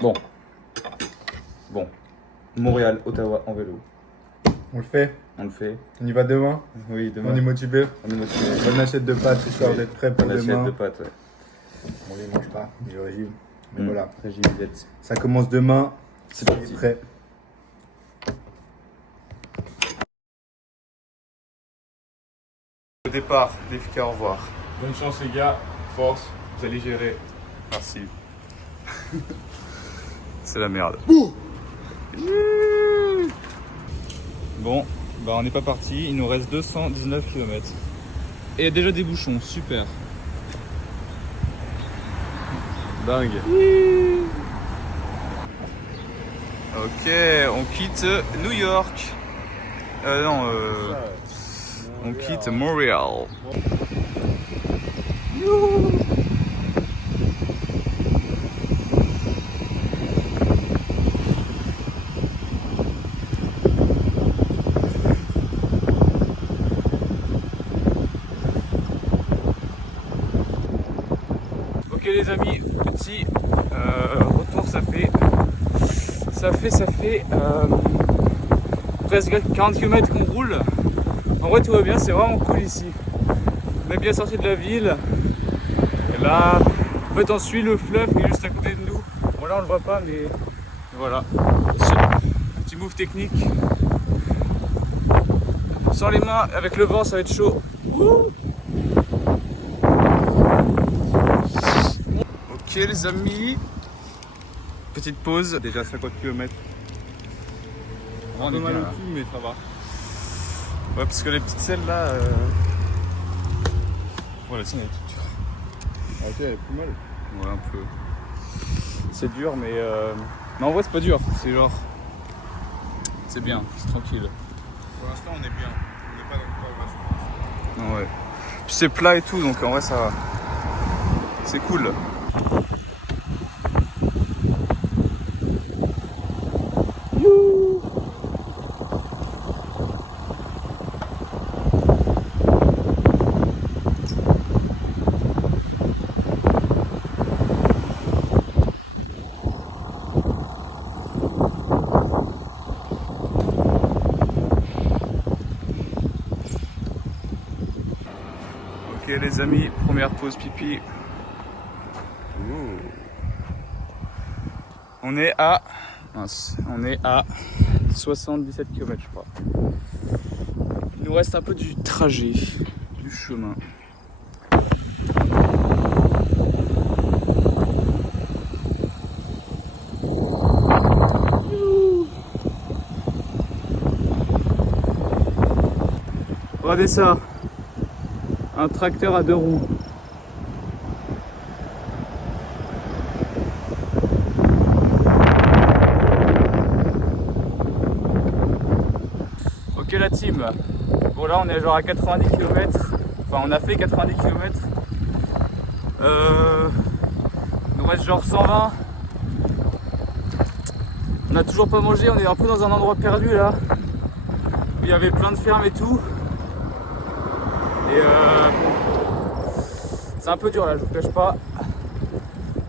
Bon. Bon. Montréal, Ottawa en vélo. On le fait. On le fait. On y va demain. Oui, demain. On est motivé. On est motivé. Bonne assiette de pâtes, histoire Oui. d'être prêt pour Bonne assiette demain. de pâtes, ouais. On les mange pas, du régime. Mais voilà. Régime diète. Ça commence demain. C'est parti. Prêt. Au départ, l'EFK, au revoir. Bonne chance les gars. Force. Vous allez gérer. Merci. C'est la merde. Bon, bah on n'est pas parti, il nous reste 219 km. Et il y a déjà des bouchons, super. Dingue. Ok, on quitte New York. On quitte Montréal. Ok les amis, petit retour, ça fait presque 40 km qu'on roule. En vrai tout va bien, c'est vraiment cool ici. On est bien sorti de la ville. Et là, en fait on suit le fleuve qui est juste à côté de nous. Bon là on le voit pas mais voilà. Petit move technique. Sans les mains, avec le vent ça va être chaud. Ok les amis, petite pause, déjà 50 km. Un peu mal au cou, mais ça va. Ouais, parce que les petites selles là, voilà, sinon elle est toute dure. Ah, ok, elle est plus mal. Ouais, un peu. C'est dur, mais en vrai c'est pas dur, c'est genre, c'est bien, c'est tranquille. Pour l'instant, on est bien. On n'est pas dans le corps vachement. Ouais. Puis c'est plat et tout, donc en vrai ça va. C'est cool. Ok les amis, première pause pipi. Ouh. On est à 77 km je crois. Il nous reste un peu du trajet, du chemin. Regardez ça, un tracteur à 2 roues. Ok la team, bon là on est genre à 90 km, enfin on a fait 90 km. Il nous reste genre 120. On n'a toujours pas mangé, on est un peu dans un endroit perdu là. Où il y avait plein de fermes et tout. Et c'est un peu dur là, je vous cache pas.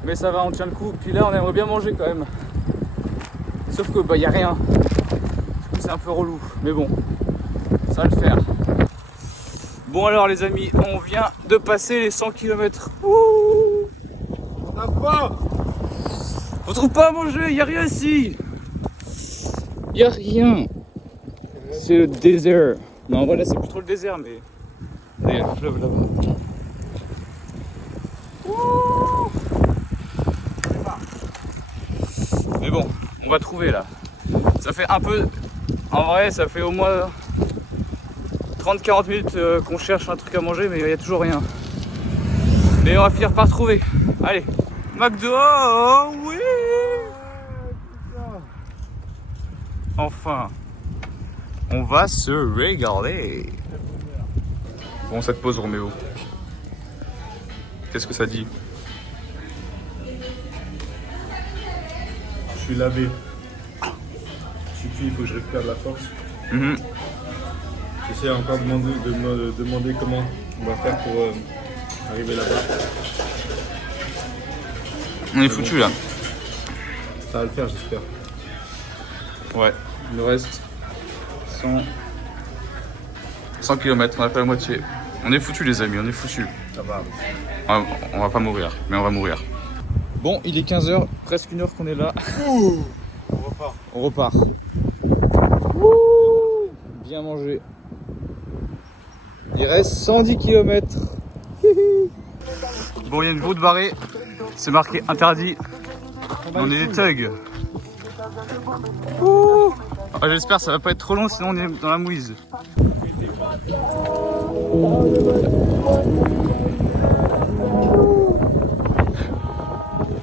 Mais ça va, on tient le coup. Puis là on aimerait bien manger quand même. Sauf que bah y a rien. Du coup c'est un peu relou. Mais bon, ça va le faire. Bon alors les amis, on vient de passer les 100 km. Ouh, On a faim. on trouve pas à manger, y a rien ici. Y a rien. C'est le désert. Non voilà c'est plus trop le désert mais. Il y a le fleuve là-bas. Ouh. Mais bon, on va trouver là. Ça fait un peu. En vrai ça fait au moins 30-40 minutes qu'on cherche un truc à manger mais il n'y a toujours rien. Mais on va finir par trouver. Allez, McDo, oh, oui. Enfin, on va se régaler. Bon, cette pause Roméo. Qu'est-ce que ça dit? Je suis lavé. Je suis cuit, il faut que je récupère de la force. J'essaie encore de me demander comment on va faire pour arriver là-bas. On est foutu là. Ça va le faire, j'espère. Ouais, il nous reste 100 km, on a fait la moitié. On est foutus les amis, on est foutus. Ça va. On va pas mourir, mais on va mourir. Bon, il est 15h, presque 1 heure qu'on est là. On repart. On repart. Ouh, bien mangé. Il reste 110 km. Bon, il y a une route barrée. C'est marqué interdit. On est des thugs. Ouh. Ah, j'espère que ça va pas être trop long, sinon on est dans la mouise.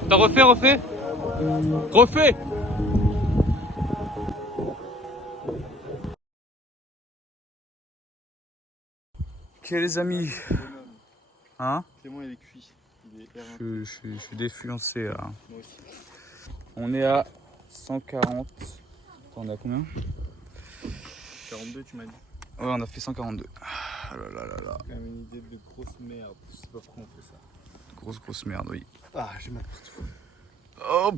T'as refait. Refais. Ok les amis. Hein? Clément il est cuit. Il est Je suis défluencé là. Moi aussi. On est à 140. Attends, on est à combien? 42 tu m'as dit. Ouais, on a fait 142. Ah là là là là. C'est quand même une idée de grosse merde. Je sais pas pourquoi on fait ça. Grosse merde, oui. Ah, j'ai mal partout. Oh,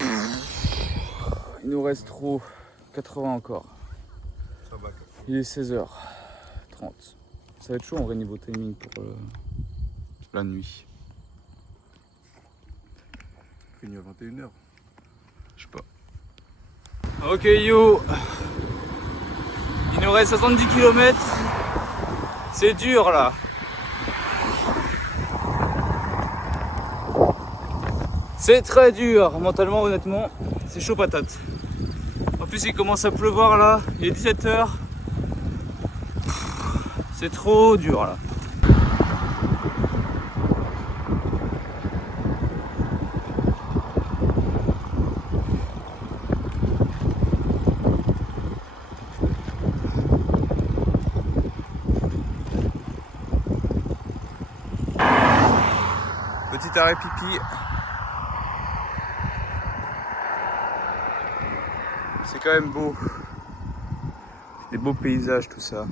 il nous reste trop. 80 encore. Ça va. Il est 16h30. Ça va être chaud en vrai niveau timing pour la nuit. Fini à 21h. Je sais pas. Ok yo. Il nous reste 70 km. C'est dur là. C'est très dur, mentalement honnêtement, c'est chaud patate. En plus il commence à pleuvoir là, il est 17h. C'est trop dur là. Petit arrêt pipi. C'est quand même beau. Des beaux paysages tout ça.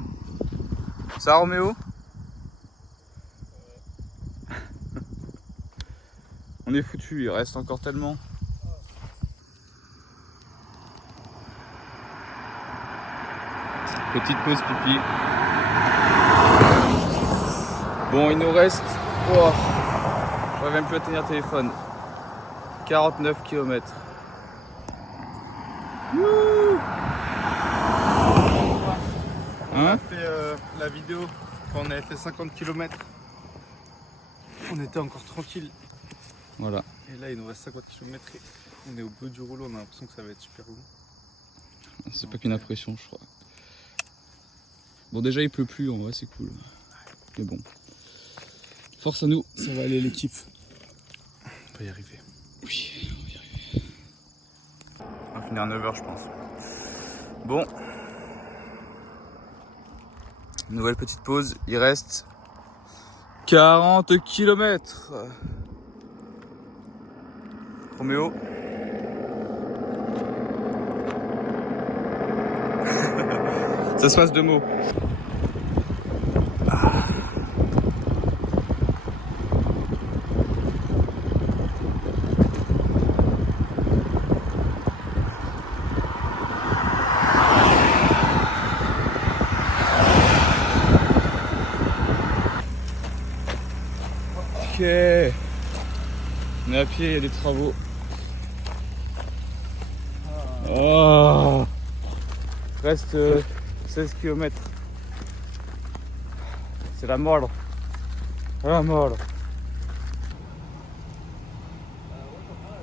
Ça Roméo? On est foutu, il reste encore tellement. Petite pause pipi. Bon, il nous reste... Oh, je même plus à tenir le téléphone. 49 km. On a fait la vidéo quand on avait fait 50 km. On était encore tranquille. Voilà. Et là il nous reste 50 km et on est au bout du rouleau, on a l'impression que ça va être super long. C'est pas qu'une impression, je crois. Bon, déjà il pleut plus en vrai, c'est cool. Mais bon. Force à nous, ça va aller l'équipe. On va y arriver. Oui, on va y arriver. On va finir à 9h je pense. Bon. Nouvelle petite pause, il reste 40 km. Roméo. Ça se passe de mots. Ok. On est à pied, il y a des travaux. Oh. Reste 16 km. C'est la mort. La mort.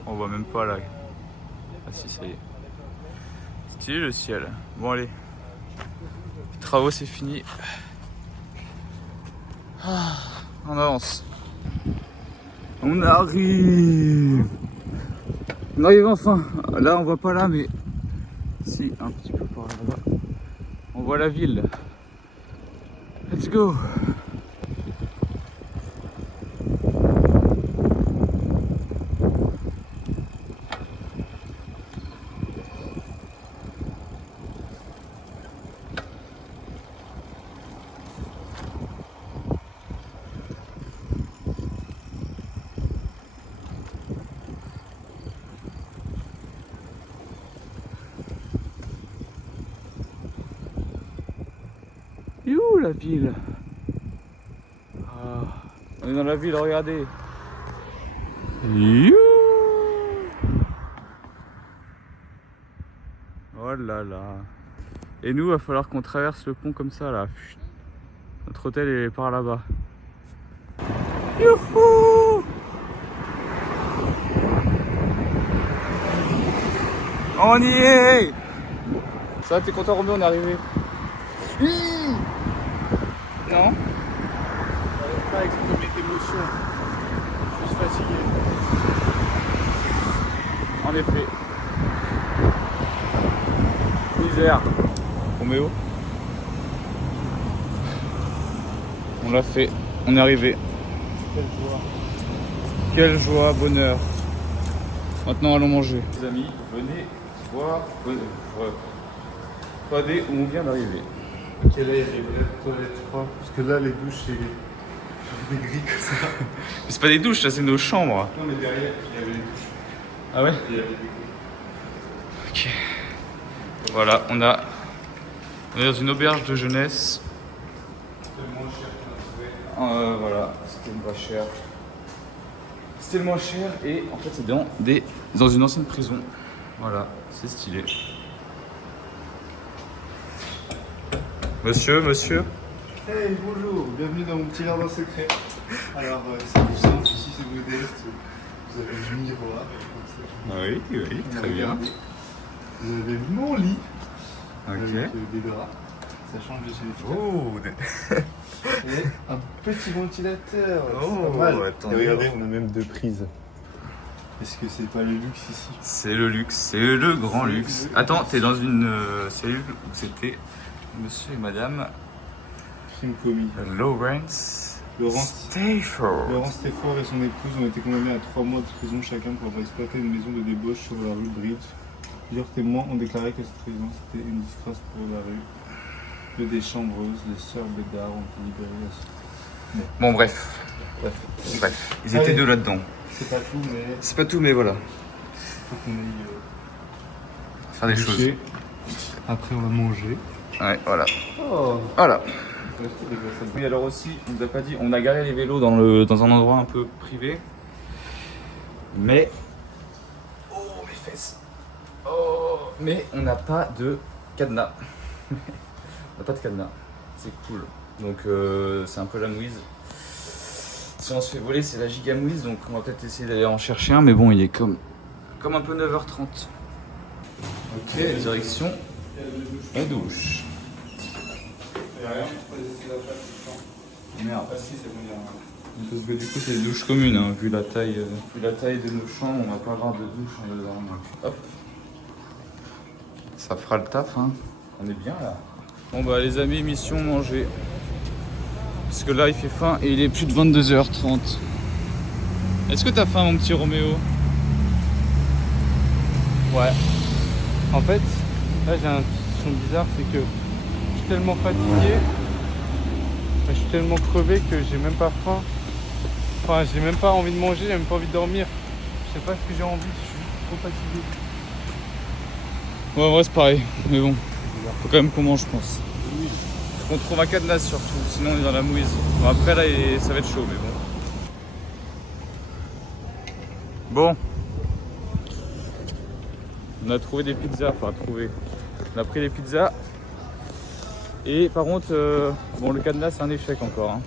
On voit même pas là. Ah si, ça y est. Stylé le ciel. Bon allez. Les travaux c'est fini. Ah, on avance. On arrive. On arrive enfin. Là on voit pas là mais si un petit peu par là-bas. On voit la ville. Let's go. la ville. Ah, on est dans la ville, regardez. You. Oh là là. Et nous, il va falloir qu'on traverse le pont comme ça là. Notre hôtel est par là-bas. Youhou! On y est! Ça va, t'es content Roméo, on est arrivé? Non? J'arrive pas à exprimer d'émotion. Je suis fatigué. En effet. Misère. Roméo. On l'a fait. On est arrivé. Quelle joie. Quelle joie, bonheur. Maintenant allons manger. Les amis, venez voir. Regardez où on vient d'arriver. Quelle est les vraies toilettes, je crois. Parce que là, les douches, c'est des grilles comme ça. Mais c'est pas des douches, là c'est nos chambres. Non, mais derrière, il y avait les douches. Ah ouais? Il y avait des grilles. Ok. Voilà, on est dans une auberge de jeunesse. C'était le moins cher qu'on a trouvé. Voilà, c'était pas cher. C'était le moins cher et en fait c'est dans une ancienne prison. Voilà, c'est stylé. Monsieur. Hey, bonjour, bienvenue dans mon petit jardin secret. Alors, c'est tout simple, ici c'est modeste. Vous avez le miroir. Oui, très bien. Vous avez mon lit. Ok. Avec des draps. Ça change de chez les filles. Oh, Et un petit ventilateur. Oh, c'est pas mal. attendez. Et regardez, on a même 2 prises. Est-ce que c'est pas le luxe ici? c'est le luxe, c'est le grand luxe. Attends, t'es dans une cellule où c'était monsieur et madame Crime commis. Lawrence Laurence Stafford. Stafford et son épouse ont été condamnés à 3 mois de prison chacun pour avoir exploité une maison de débauche sur la rue Bridge. Plusieurs témoins ont déclaré que cette résidence était une disgrâce pour la rue. Que des chambreuses, les sœurs Bédard ont été libérées. Bon, bref, ils étaient Allez. deux là-dedans. C'est pas tout, mais C'est pas tout, mais voilà. il faut qu'on aille Faire des choses. doucher. Après, on va manger. Ouais, voilà. Oh, Voilà. on va acheter des glaçons. Oui, alors aussi, on nous a pas dit, on a garé les vélos dans un endroit un peu privé. Mais. Oh, mes fesses. Oh, mais on n'a pas de cadenas. On n'a pas de cadenas. C'est cool. Donc, c'est un peu la mouise. Si on se fait voler, c'est la giga mouise. Donc, on va peut-être essayer d'aller en chercher un. Mais bon, il est comme un peu 9h30. Ok, direction la douche. Il y a rien. On va essayer la place, c'est chiant. Merde. Ah si, c'est bon, il y a rien. Parce que du coup c'est des douches communes, hein, vu la taille de nos chambres, on va pas avoir de douche en dedans. Donc hop, ça fera le taf, hein. On est bien là. Bon bah les amis, mission manger. Parce que là il fait faim et il est plus de 22h30. Est-ce que t'as faim mon petit Roméo? Ouais. En fait, là j'ai un son bizarre, c'est que je suis tellement fatigué, je suis tellement crevé que j'ai même pas faim. Enfin, j'ai même pas envie de manger, j'ai même pas envie de dormir. Je sais pas ce que j'ai envie, je suis trop fatigué. Ouais en vrai c'est pareil, mais bon, faut quand même qu'on mange je pense. Oui. Faut qu'on trouve un cadenas surtout, sinon on est dans la mouise. Bon après là ça va être chaud mais bon. Bon. On a trouvé des pizzas, enfin trouvé. On a pris des pizzas. Et par contre, bon le cadenas c'est un échec encore. Hein.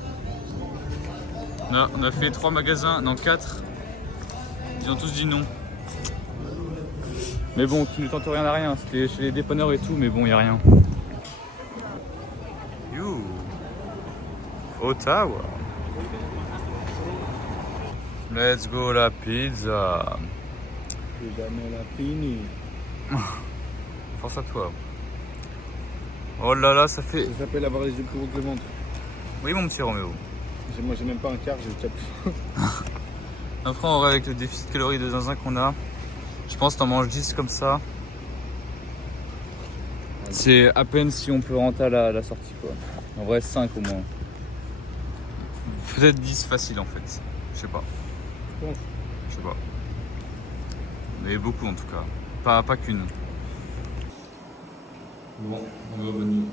Là, on a fait 3 magasins, non 4. Ils ont tous dit non. Mais bon, tu ne tentes rien à rien. C'était chez les dépanneurs et tout, mais bon, il n'y a rien. You Ottawa. Let's go la pizza. Force à toi. Oh là là, ça fait. Ça s'appelle avoir les yeux plus gros que le ventre. Oui, mon petit Roméo. Moi j'ai même pas un quart, j'ai le cap. Après, en vrai, avec le déficit calorique de zinzin qu'on a, je pense que t'en manges 10 comme ça. C'est à peine si on peut rentrer à la sortie, quoi. En vrai, 5 au moins. Peut-être 10 facile en fait. Je sais pas. Je pense. Je sais pas. Mais beaucoup en tout cas. Pas qu'une. Bon, on va bonne nuit.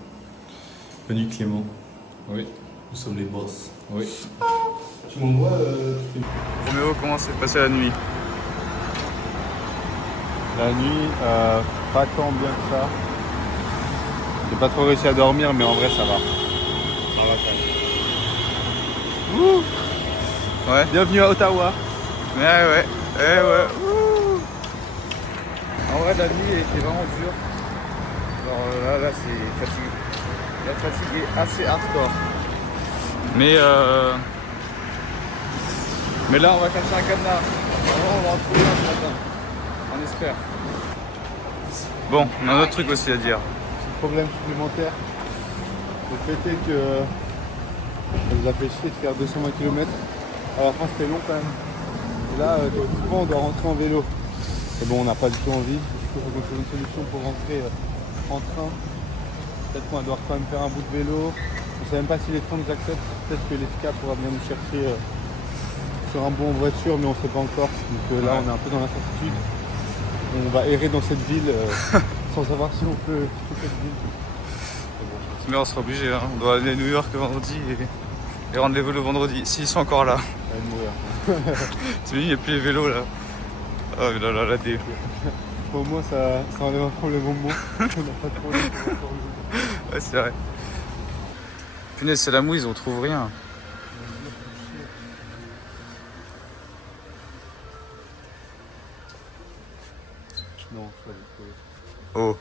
Bonne nuit Clément. Oui. Nous sommes les boss. Oui. Tu m'envoies Roméo, comment s'est passée la nuit? La nuit, pas tant bien que ça. J'ai pas trop réussi à dormir, mais en vrai, ça va. Ça va quand même. Ouh. Ouais. Bienvenue à Ottawa. Ouais. Ouh. En vrai, la nuit était vraiment dure. Alors là c'est fatigué. La fatigue est assez hardcore. Mais là, on va chercher un cadenas. Vraiment, on va en trouver un ce matin. On espère. Bon, on a un autre truc aussi à dire. Petit problème supplémentaire. Le fait est que ça nous a fait chier de faire 220 km. À la fin, c'était long quand même. Et là, souvent, on doit rentrer en vélo. Et bon, on n'a pas du tout envie. Du coup, il faut qu'on trouve une solution pour rentrer en train. Peut-être qu'on va devoir quand même faire un bout de vélo. On ne sait même pas si les trains nous acceptent. Peut-être que l'EFCA pourra venir nous chercher sur un bon en voiture, mais on ne sait pas encore. Donc là, on est un peu dans l'incertitude. On va errer dans cette ville sans savoir si on peut quitter cette ville. Mais on sera obligé, hein. On doit aller à New York vendredi et rendre les vélos vendredi, s'ils sont encore là. Ça va mourir. Tu dis, il n'y a plus les vélos là. Oh là là, la dé. Au moins, ça enlève un problème au moment. On n'a pas de problème pour encore le Ouais, c'est vrai. Punaise, c'est la mouise, on trouve rien. Non, je vais trouver. Oh.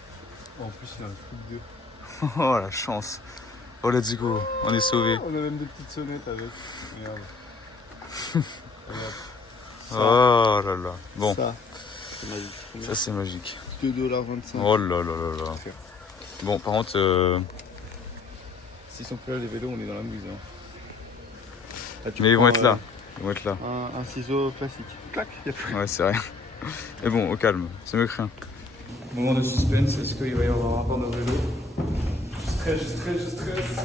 En plus, il y a un truc de. Oh la chance. Oh let's go, on est sauvés. On a même des petites sonnettes avec. Regarde. Regarde. Oh là là. Bon, Ça, c'est magique. ça c'est magique. $2,25. Oh là là là là. Bon, par contre, S'ils sont plus là, les vélos, on est dans la mouise. Hein. Là, tu mais ils vont prends, être là. Ils vont être là. Un ciseau classique. Clac, il y a plus. Ouais, c'est vrai. Mais bon, au calme, c'est mieux que rien. Moment de suspense, est-ce qu'il va y avoir un rapport de vélo? Je stresse.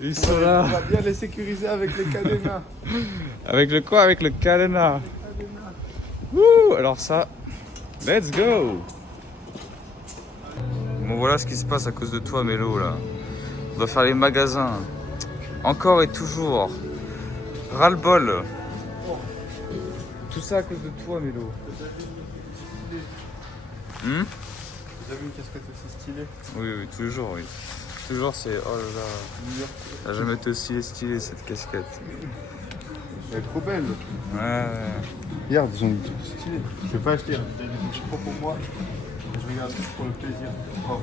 Ils sont là. On va bien les sécuriser avec les cadenas. Avec le quoi? Avec le cadenas. Wouh! Alors ça, let's go! Bon, voilà ce qui se passe à cause de toi, Mélo, là. On doit faire les magasins. Encore et toujours. Ras-le-bol. Tout ça à cause de toi, Mélo. T'as vu une casquette aussi stylée? Oui, toujours, oui. Toujours, c'est... Oh là là. Elle a jamais été aussi stylée, cette casquette. Elle est trop belle. Ouais. Regarde, ils ont une truc stylée. Je vais pas acheter. Je prends pour moi. Je regarde juste pour le plaisir. Oh.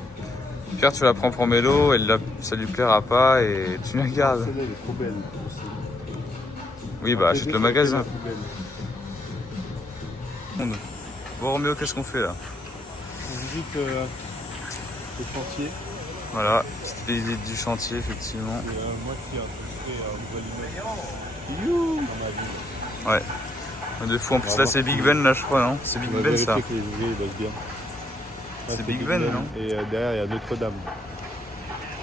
Pierre, tu la prends pour Mélo, ça lui plaira pas et tu la gardes. Celle-là, elle est trop belle aussi. Oui, bah achète le magasin. Elle est plus belle. Bon, Roméo, qu'est-ce qu'on fait là? On visite le chantier. Voilà, petite visite du chantier, effectivement. Et moi qui ai un nouvel immeuble dans ma ville. Ouais. De fou, en plus là c'est Big Ben là je crois, non? C'est Big On va Ben ça. vérifier que les ouvriers ils bossent bien. Là, C'est Big Ben, non? Et derrière il y a Notre-Dame.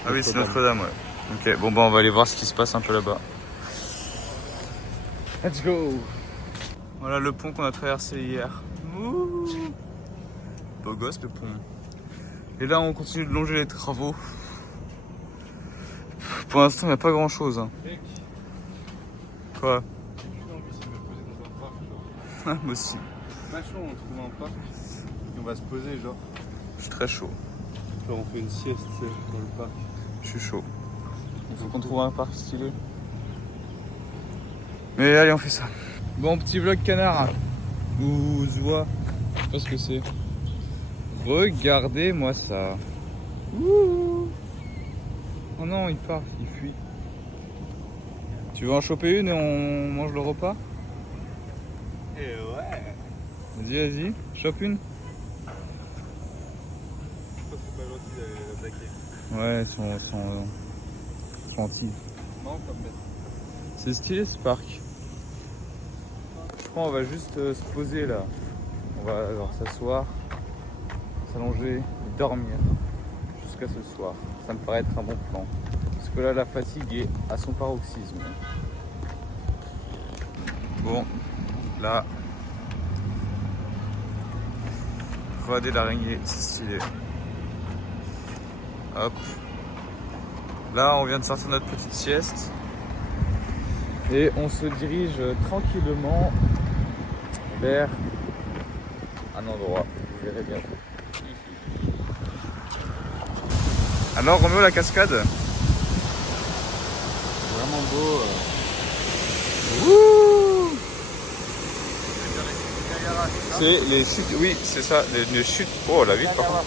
Ah oui, c'est Notre-Dame, ouais. Ok, bon bah on va aller voir ce qui se passe un peu là-bas. Let's go! Voilà le pont qu'on a traversé hier. Ouh. Beau gosse le pont. Et là on continue de longer les travaux. Pour l'instant il n'y a pas grand chose. Hein. Quoi? J'ai plus envie de me poser dans un parc. Ah, moi aussi. Pas chaud, on trouve un parc. Et on va se poser genre. Je suis très chaud. Genre on fait une sieste dans le parc. Je suis chaud. Il faut qu'on trouve un parc stylé. Mais allez, on fait ça. Bon, petit vlog canard. Ou zoie. Je sais pas ce que c'est. Regardez-moi ça. Ouh. Oh non, il part, il fuit. Tu veux en choper une et on mange le repas? Et ouais. Vas-y, chope une. C'est pas gentil d'aller l'attaquer. Ouais, ils sont gentils. Non, comme bête. C'est stylé ce parc. Je crois qu'on va juste se poser là. On va alors s'asseoir, s'allonger et dormir jusqu'à ce soir. Ça me paraît être un bon plan. Parce que là la fatigue est à son paroxysme. Bon, là, Escalader l'araignée, c'est stylé. Hop. Là, on vient de sortir notre petite sieste. Et on se dirige tranquillement vers un endroit. Vous verrez bientôt. Alors, Roméo, la cascade? Vraiment beau. Wouh! C'est les chutes, oui, c'est ça, les chutes. Oh, la vite par contre.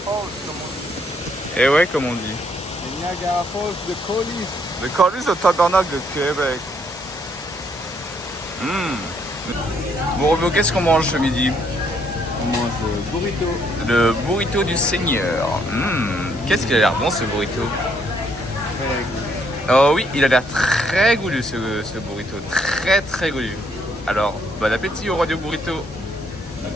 Et ouais, comme on dit. Les Niagara Falls de Colis. Le Colis de Tabernacle de Québec. Bon, Roméo, qu'est-ce qu'on mange ce midi? On mange le burrito. Le burrito du Seigneur. Qu'est-ce qu'il a l'air bon ce burrito? Oh oui, il a l'air très goulu ce burrito. Très très goulu. Alors, bon appétit au Radio Burrito.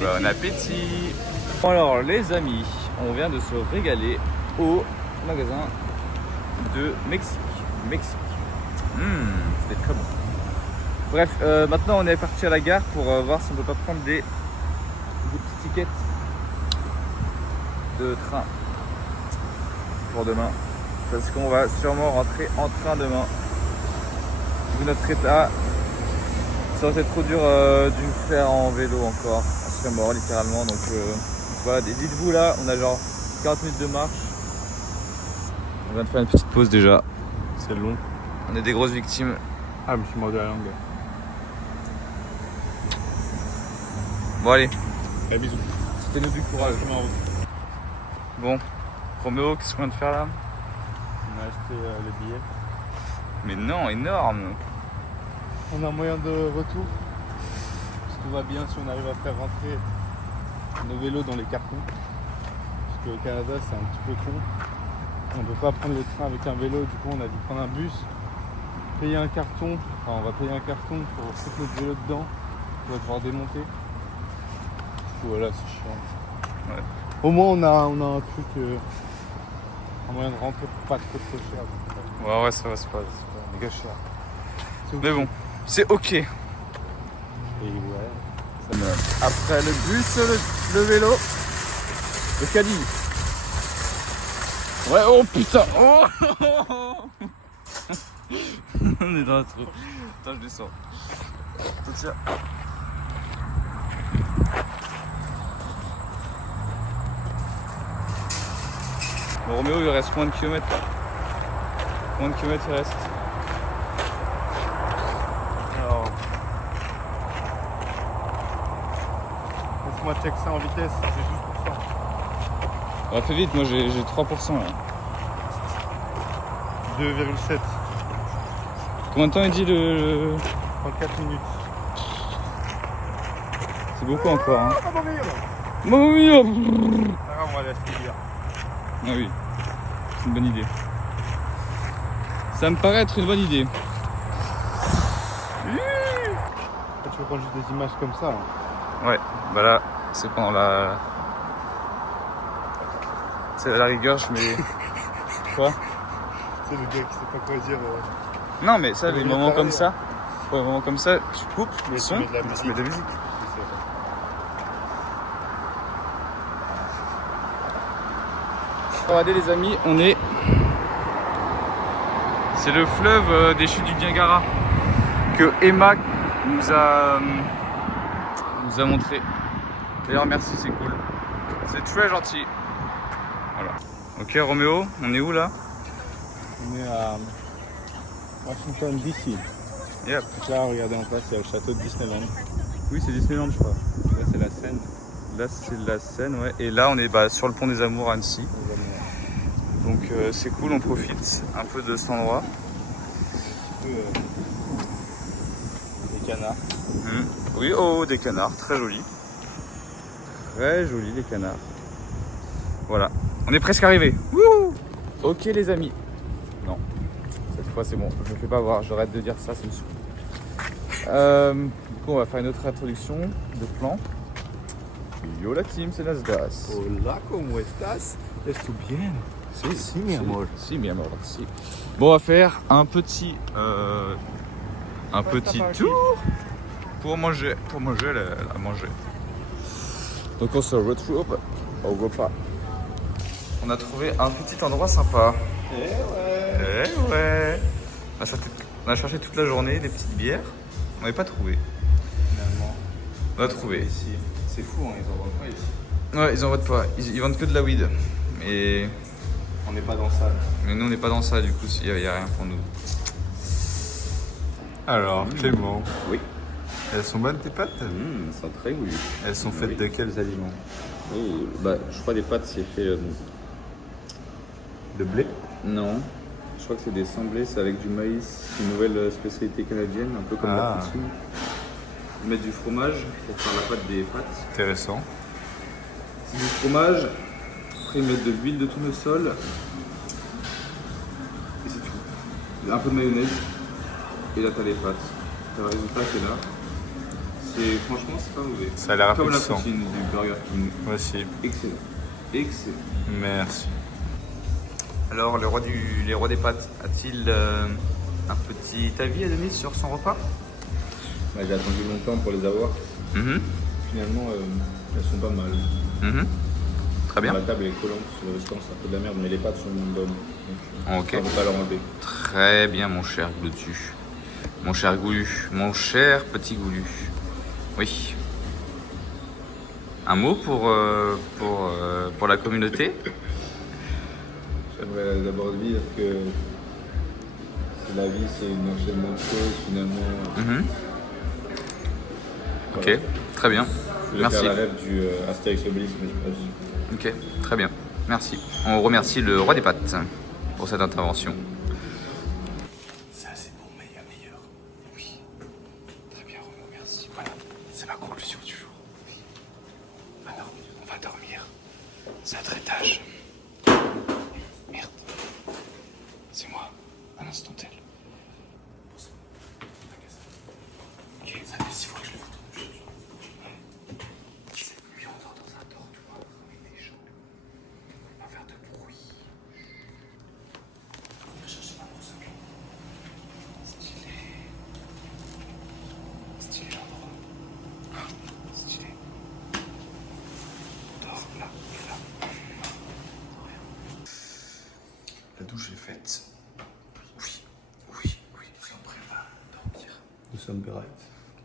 Bon appétit. Alors les amis, on vient de se régaler au magasin de Mexique. C'était très bon. Bref, maintenant on est parti à la gare pour voir si on peut pas prendre des petits tickets de train pour demain. Parce qu'on va sûrement rentrer en train demain. Vu notre état, ça aurait été trop dur de faire en vélo encore. On serait mort littéralement. Donc voilà, dites-vous là, on a genre 40 minutes de marche. On vient de faire une petite pause déjà. C'est long. On est des grosses victimes. Ah, je me suis mordu la langue. Bon allez, Allez, bisous. c'était nous du courage. Bon, Roméo, qu'est-ce qu'on vient de faire là? On a acheté le billet. Mais non, énorme. On a un moyen de retour. Si tout va bien, si on arrive à faire rentrer nos vélos dans les cartons. Parce qu'au Canada, c'est un petit peu con. On ne peut pas prendre le train avec un vélo, du coup on a dû prendre un bus, payer un carton, enfin on va payer un carton pour foutre notre vélo dedans, on va devoir démonter. Du coup voilà, c'est chiant. Ouais. Au moins on a un truc, un moyen de rentrer pour pas trop cher. Ouais, ça va, c'est pas méga cher. Mais bon, c'est ok. Et ouais. Après le bus, le vélo, le caddie. Ouais, oh putain. Oh on est dans un trou. Attends, je descends. Tiens. Bon, Roméo, il reste combien de kilomètres là? Combien de kilomètres il reste? Alors, laisse-moi check ça en vitesse, j'ai juste pour ça. On va fait vite, moi j'ai 3% là. 2,7. Combien de temps il dit le... 34 minutes. C'est beaucoup encore hein. Ah, mamma mia. Mamma mia. Ah, on va laisser dire. Ah oui, c'est une bonne idée. Ça me paraît être une bonne idée. Tu veux prendre juste des images comme ça hein. Ouais, bah là, c'est pendant la... C'est à la rigueur, je mets... Quoi? C'est le gars qui sait pas quoi dire. Non mais ça, les Il moments est comme pareil, ça, les moments comme ça, tu coupes le Mais son, tu mets de la tu musique. mets de la musique. Regardez les amis, on est... C'est le fleuve des chutes du Niagara que Emma nous a montré. D'ailleurs merci, c'est cool. C'est très gentil. Voilà. Ok Roméo, on est où là? On est à Washington DC. Yep. Donc là, regardez en face, il y a le château de Disneyland. Oui, c'est Disneyland je crois. Là, c'est la Seine. Là c'est la Seine, ouais. Et là on est sur le pont des Amours à Annecy. Donc c'est cool, on profite un peu de cet endroit. Des canards. Oui, oh, des canards, très jolis. Très jolis les canards. Voilà, on est presque arrivé. Ok les amis. Non, cette fois c'est bon, je me fais pas voir, j'arrête de dire ça, c'est me saoule. Du coup on va faire une autre introduction de plan. Yo la team, c'est Nasdas. Hola, ¿cómo estás? ¿Estás bien? Si, mi amor. Si, mi amor, si. Bon, on va faire un petit tour pour manger, à manger. Donc on se retrouve On go pas. On a trouvé un petit endroit sympa. Eh ouais. On a cherché toute la journée des petites bières. On n'avait pas trouvé. Finalement. On a trouvé. Ici. C'est fou, hein, ils en vendent pas ici. Ouais, ils en vendent pas. Ils vendent que de la weed. Et... On n'est pas dans ça. Mais nous, on n'est pas dans ça, du coup, il n'y a rien pour nous. Alors, Clément. Oui. Elles sont bonnes tes pâtes Elles sont très goûtues. Elles sont faites de quels aliments? Je crois des pâtes, c'est fait. De blé? Non. Je crois que c'est des semblés, c'est avec du maïs. C'est une nouvelle spécialité canadienne, un peu comme la poutine. Ils mettent du fromage pour faire la pâte des pâtes. Intéressant. C'est du fromage. Après, ils mettent de l'huile de tournesol. Et c'est tout. Un peu de mayonnaise. Et là, t'as les pâtes. T'as le résultat qui est là. Franchement, c'est pas mauvais. Ça a l'air comme la appétissant. poutine du Burger King. Voici. Excellent. Excellent. Merci. Alors, les rois des pâtes, a-t-il un petit avis à donner sur son repas? J'ai attendu longtemps pour les avoir. Finalement, elles sont pas mal. Très bien. La table est collante sur le restaurant, c'est un peu de la merde, mais les pâtes sont bonnes. Donc, Ok. on ne peut pas leur enlever. Très bien, mon cher Gloutu. Mon cher Goulu. Mon cher petit Goulu. Oui. Un mot pour la communauté? J'aimerais d'abord dire que la vie, c'est une enchaînement de choses, finalement. Voilà. Ok, très bien. Je voulais Merci. faire la rêve du Astérix Obélix, mais j'ai pas su. Ok, très bien. Merci. On remercie le roi des pâtes pour cette intervention. Ça, c'est bon, meilleur. Oui. Très bien, Romain, merci. Voilà, c'est ma conclusion du jour. Alors, on va dormir. C'est à traitage. Merde. C'est moi, un instant tel. Ok, ça fait 6 fois que je le fais tourner. Cette nuit, on dort dans un dortoir comme des gens. On va faire de bruit. On va chercher ma brosse à dents. Stylé. Stylé l'endroit. Stylé. On dort là et là. La douche est faite. Oui. On prépare à dormir. Nous sommes bereit.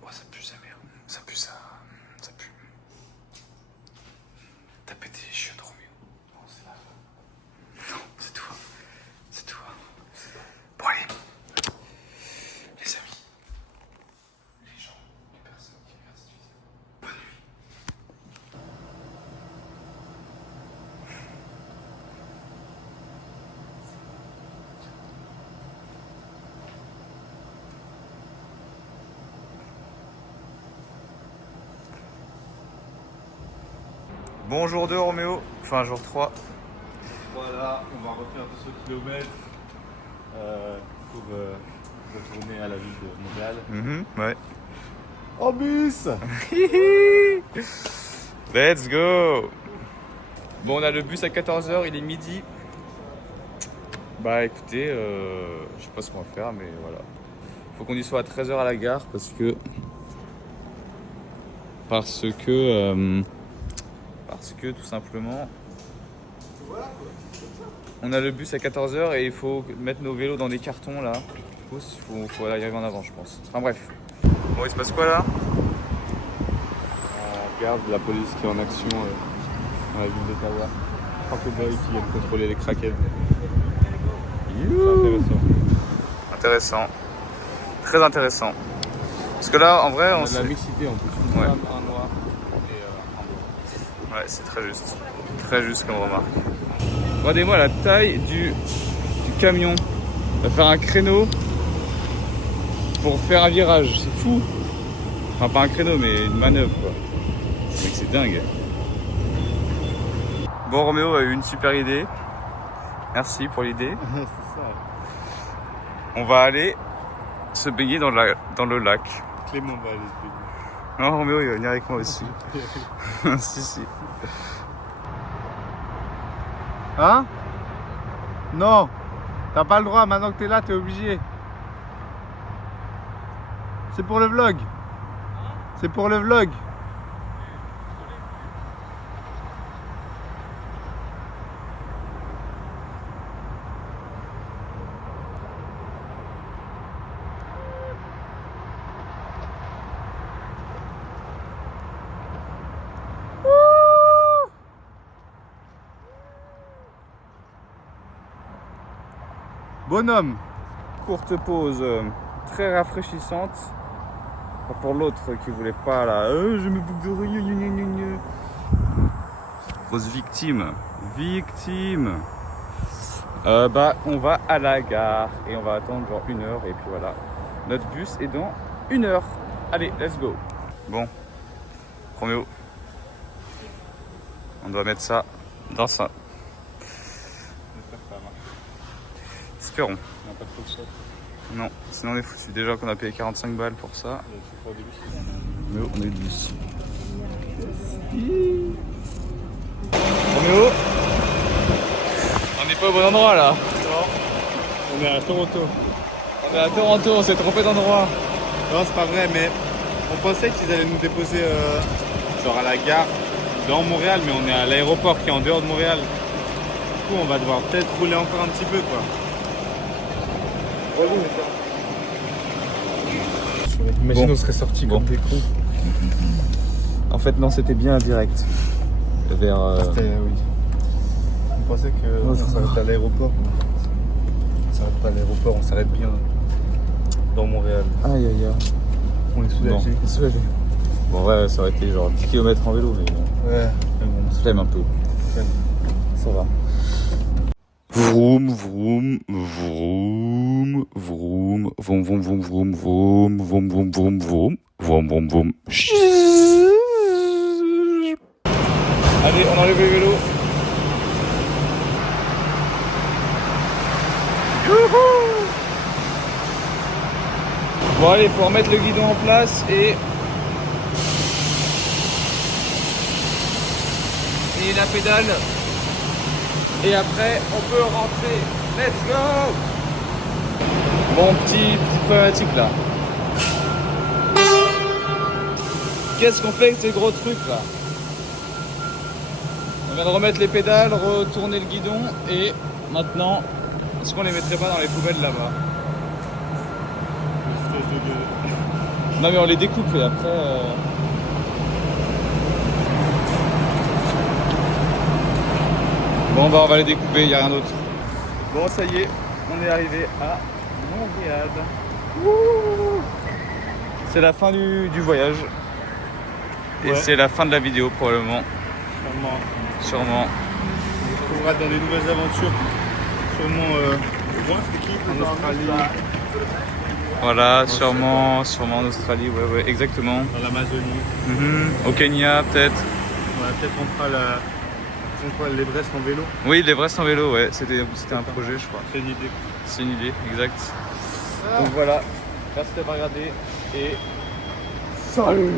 Oh, ça pue sa mère. Ça pue. T'as pété les chiottes, Roméo. Non, c'est pas vrai. Non, c'est toi. Bon, allez. Les amis. Les gens, les personnes qui regardent cette vidéo. Bonne nuit. Bonjour 2 Roméo, enfin jour 3. Voilà, on va refaire 200 km pour retourner à la ville de Montréal. Ouais. En bus. Let's go. Bon, on a le bus à 14h, il est midi. Bah écoutez, je sais pas ce qu'on va faire, mais voilà. Faut qu'on y soit à 13h à la gare parce que tout simplement on a le bus à 14h et il faut mettre nos vélos dans des cartons là. Il faut y arriver en avant, je pense. Enfin bref. Bon, il se passe quoi là? Regarde la police qui est en action dans la ville d'Ottawa. 3 cow-boys qui viennent contrôler les crackheads. C'est intéressant. Intéressant. Très intéressant. Parce que là, en vrai, On a de la mixité en plus. Une Ouais. femme, un noir et un blanc. Ouais, c'est très juste. Très juste comme remarque. Regardez-moi la taille du camion. On va faire un créneau pour faire un virage. C'est fou. Enfin, pas un créneau, mais une manœuvre, quoi. Mec, c'est dingue. Bon, Roméo a eu une super idée. Merci pour l'idée. C'est ça. On va aller se baigner dans le lac. Clément va aller se baigner. Non, Roméo, il va venir avec moi aussi. Si. Hein? Non, t'as pas le droit, maintenant que t'es là, t'es obligé. C'est pour le vlog. C'est pour le vlog. Bonhomme. Courte pause très rafraîchissante. Pas pour l'autre qui voulait pas là. Je me boucle de rien. Grosse victime. Victime. Bah on va à la gare et on va attendre genre 1 heure et puis voilà. Notre bus est dans 1 heure. Allez, let's go. Bon, Roméo. On doit mettre ça dans ça. Espérons. Non, sinon on est foutu. Déjà qu'on a payé 45 balles pour ça. Roméo, on a eu le bus. Roméo, on n'est pas au bon endroit là. Non. On est à Toronto. On est à Toronto, on s'est trompé d'endroit. Non, c'est pas vrai, mais on pensait qu'ils allaient nous déposer genre à la gare dans Montréal, mais on est à l'aéroport qui est en dehors de Montréal. Du coup, on va devoir peut-être rouler encore un petit peu, quoi. Imagine, Bon. on serait sortis Bon. comme des cons. En fait, non, c'était bien direct. Vers. Oui. On pensait qu'on Notre- s'arrête à l'aéroport. On s'arrête pas à l'aéroport, on s'arrête bien dans Montréal. Aïe aïe aïe. On est soulagés. Bon, soulagé. Bon, ouais, ça aurait été genre 10 km en vélo, mais bon, Ouais. on se flemme un peu. Flemme. Ça va. Vroom, vroom, vroom, vroom, vroom, vroom, vroom, vroom, vroom, vroom, vroom, vroom, vroom, vroom, vroom, vroom. Allez, on enlève les vélos. Youhou! Bon, allez, faut remettre le guidon en place et la pédale. Et après, on peut rentrer. Let's go! Bon, petit problématique là. Qu'est-ce qu'on fait avec ces gros trucs là? On vient de remettre les pédales, retourner le guidon et maintenant, est-ce qu'on les mettrait pas dans les poubelles là-bas? Non mais on les découpe et après... Bon bah on va les découper, il n'y a rien d'autre. Bon ça y est, on est arrivé à Montréal. Wouh! C'est la fin du voyage. Et Ouais. c'est la fin de la vidéo probablement. Sûrement. Sûrement. On se retrouvera dans des nouvelles aventures. Sûrement en Australie, Voilà, sûrement en Australie, ouais, exactement. dans l'Amazonie. Au Kenya peut-être. Ouais, peut-être on fera l'Everest en vélo. Oui, l'Everest en vélo, ouais, c'était un projet je crois. C'est une idée. C'est une idée, exact. Donc voilà, merci d'avoir regardé et salut!